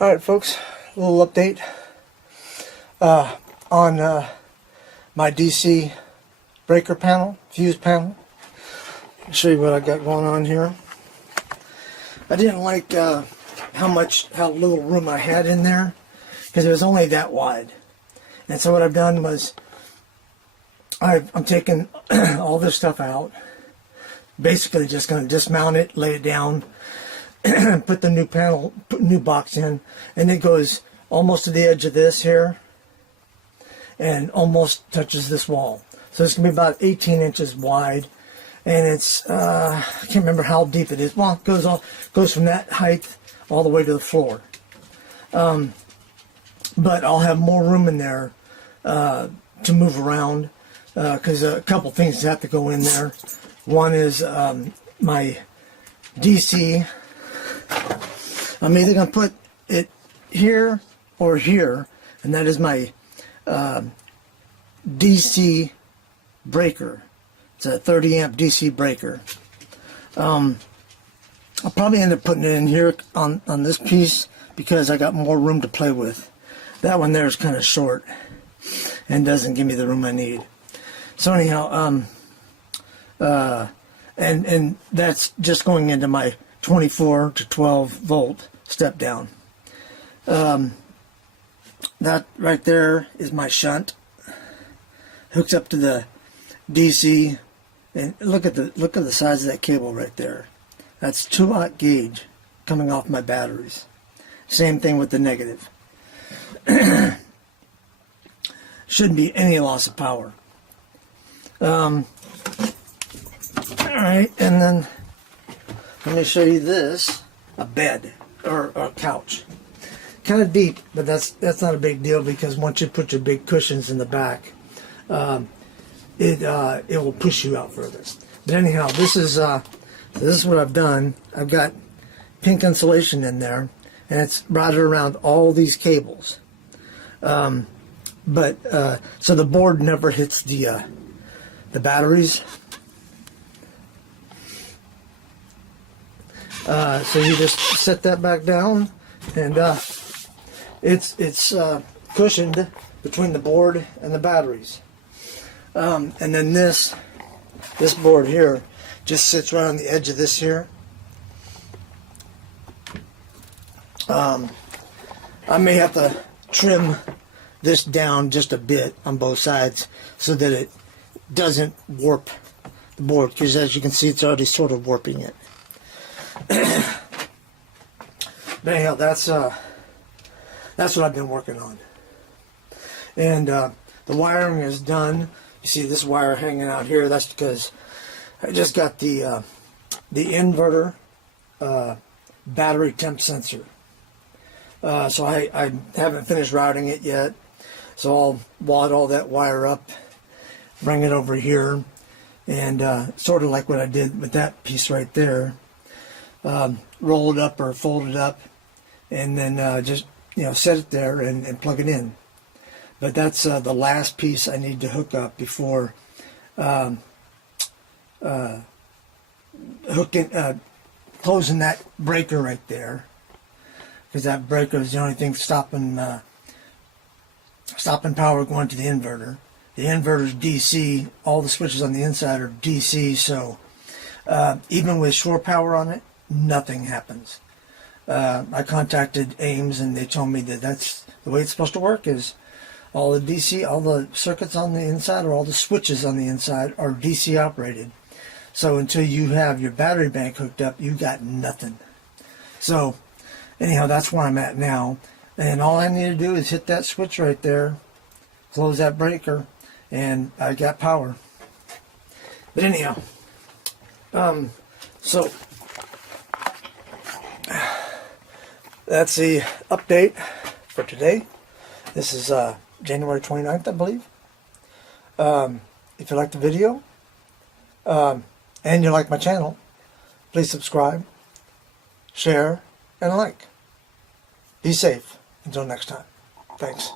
Alright folks, a little update on my DC breaker panel, fuse panel. I'll show you what I got going on here. I didn't like how little room I had in there, because it was only that wide. And so what I've done was I'm taking all this stuff out, basically just going to dismount it, lay it down, put the new box in, and it goes almost to the edge of this here and almost touches this wall. So it's going to be about 18 inches wide, and it's I can't remember how deep it is. Well, it goes from that height all the way to the floor. But I'll have more room in there to move around, because a couple things have to go in there. One is my DC. I'm either going to put it here or here, and that is my DC breaker. It's a 30 amp DC breaker. I'll probably end up putting it in here on this piece, because I got more room to play with. That one there is kind of short and doesn't give me the room I need. So anyhow, and that's just going into my 24 to 12 volt step down. That right there is my shunt. Hooks up to the DC, and look at the size of that cable right there. That's 2-aught gauge coming off my batteries. Same thing with the negative. Shouldn't be any loss of power. Alright, and then let me show you this, a bed or a couch. Kind of deep, but that's not a big deal, because once you put your big cushions in the back, it will push you out further. But anyhow, this is what I've done. I've got pink insulation in there, and it's routed around all these cables. So the board never hits the batteries. So you just set that back down, and it's cushioned between the board and the batteries. And then this board here just sits right on the edge of this here. I may have to trim this down just a bit on both sides so that it doesn't warp the board, because as you can see, it's already sort of warping it. But anyhow, that's what I've been working on. And the wiring is done. You see this wire hanging out here. That's because I just got the inverter battery temp sensor. So I haven't finished routing it yet. So I'll wad all that wire up, bring it over here, and sort of like what I did with that piece right there. Roll it up or fold it up, and then just set it there and plug it in. But that's the last piece I need to hook up before closing that breaker right there, because that breaker is the only thing stopping power going to the inverter. The inverter's DC. All the switches on the inside are DC, so even with shore power on it, nothing happens. I contacted Ames, and they told me that that's the way it's supposed to work. Is all the DC, all the circuits on the inside, or all the switches on the inside are DC operated. So until you have your battery bank hooked up, you got nothing. So anyhow, that's where I'm at now. And all I need to do is hit that switch right there, close that breaker, and I got power. But anyhow, so that's the update for today. This is January 29th, I believe. If you like the video and you like my channel, please subscribe, share, and like. Be safe. Until next time. Thanks.